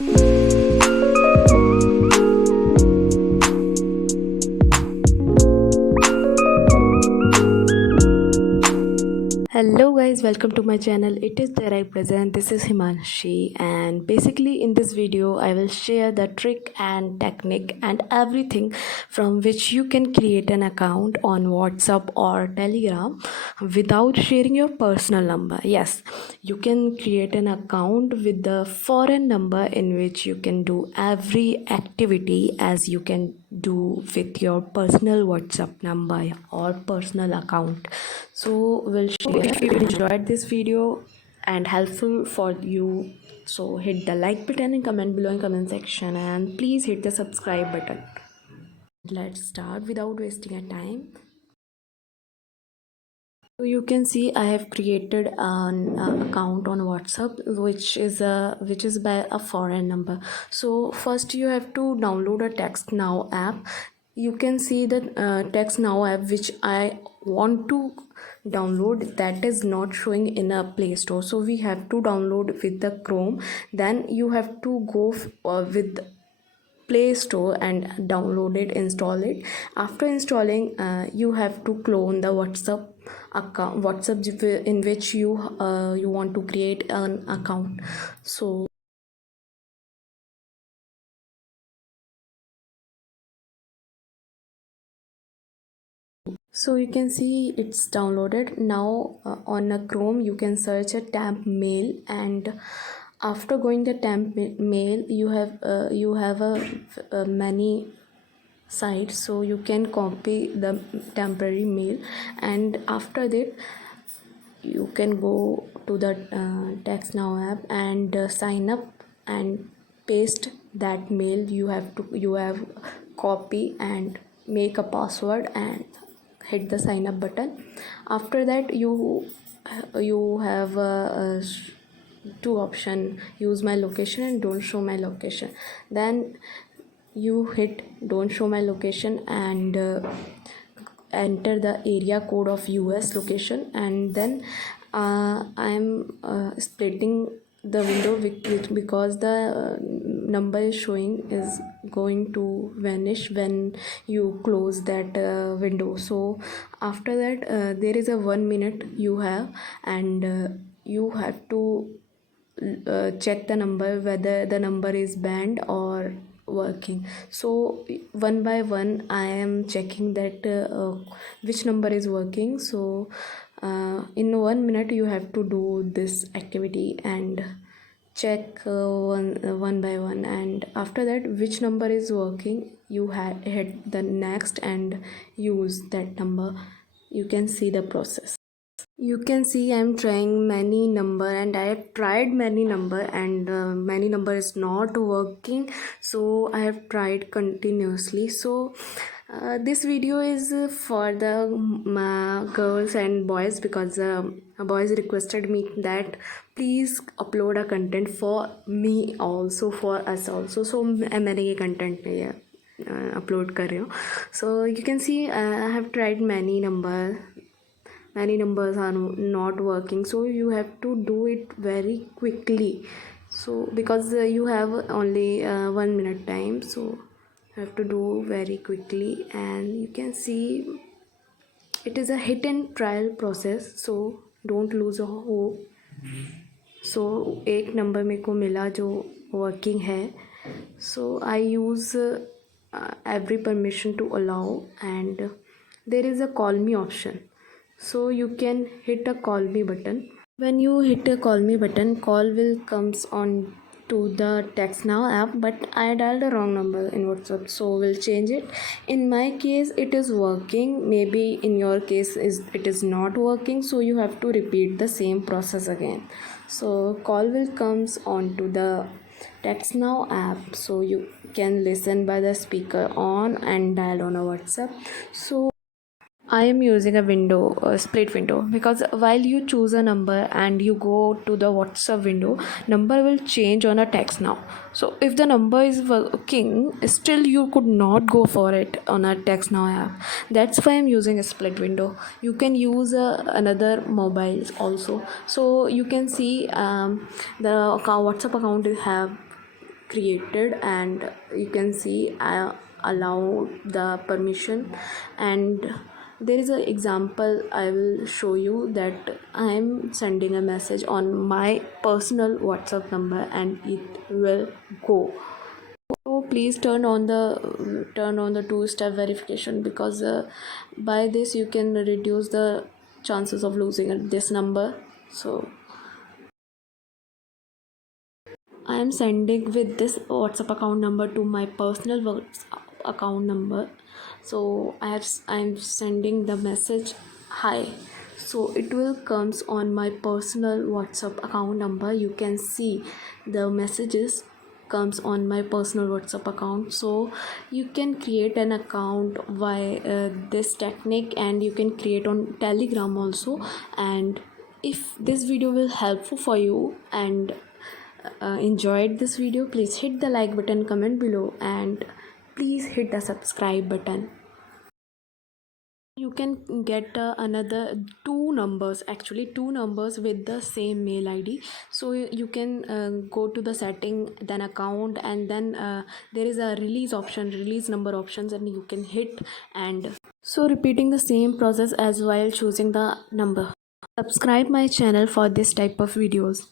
Hello guys, welcome to my channel. It is there I present. This is Himanshi, and basically in this video I will share the trick and technique and everything from which you can create an account on WhatsApp or Telegram without sharing your personal number. Yes, you can create an account with the foreign number in which you can do every activity as you can do with your personal WhatsApp number or personal account. So we'll share. If you enjoyed this video and helpful for you, so hit the like button and comment below in comment section, and please hit the subscribe button. Let's start without wasting a time. So you can see I have created an account on WhatsApp which is by a foreign number. So first you have to download a Text Now app. You can see the Text Now app which I want to download, that is not showing in a Play Store. So we have to download with the Chrome. Then you have to go with Play Store and download it, install it. After installing, you have to clone the WhatsApp account, WhatsApp in which you want to create an account. So you can see it's downloaded now. On a Chrome you can search a temp mail, and after going the temp mail you have a many sites, so you can copy the temporary mail, and after that you can go to the Text Now app and sign up and paste that mail. You have copy and make a password and hit the sign up button. After that you have two option: use my location and don't show my location. Then you hit don't show my location and enter the area code of US location, and then I'm splitting the window because the number is showing is going to vanish when you close that window. So after that there is a 1 minute you have, and you have to check the number whether the number is banned or working. So one by one I am checking that which number is working. So in 1 minute you have to do this activity and check one by one, and after that which number is working you hit the next and use that number. You can see the process. You can see I'm trying many number, and I have tried many number, and many number is not working, so I have tried continuously. So this video is for the girls and boys, because boys requested me that please upload a content for me also, for us also. So मैंने ये content upload कर रही हूँ. So you can see I have tried many numbers are not working, so you have to do it very quickly. So because you have only 1 minute time, so you have to do very quickly. And you can see it is a hit and trial process, so don't lose a hope. So एक number मेरे को मिला जो working है. So I use every permission to allow, and there is a call me option. So you can hit a call me button. When you hit a call me button, call will comes on to the Text Now app, but I dialed the wrong number in WhatsApp, so we'll change it. In my case it is working, maybe in your case it is not working, so you have to repeat the same process again. So call will comes on to the Text Now app, so you can listen by the speaker on and dial on a WhatsApp. So I am using a split window, because while you choose a number and you go to the WhatsApp window, number will change on a Text Now. So if the number is working, still you could not go for it on a Text Now app. That's why I'm using a split window. You can use another mobiles also. So you can see the WhatsApp account have created, and you can see I allow the permission. And there is an example I will show you that I am sending a message on my personal WhatsApp number and it will go. So please turn on the two-step verification, because by this you can reduce the chances of losing this number. So I am sending with this WhatsApp account number to my personal account number. So I'm sending the message hi. So it will comes on my personal WhatsApp account number. You can see the messages comes on my personal WhatsApp account. So you can create an account by this technique, and you can create on Telegram also. And if this video will helpful for you and enjoyed this video, please hit the like button, comment below, and please hit the subscribe button. You can get another two numbers with the same mail ID. So you can go to the setting, then account, and then there is a release number options, and you can hit. And so repeating the same process as while choosing the number. Subscribe my channel for this type of videos.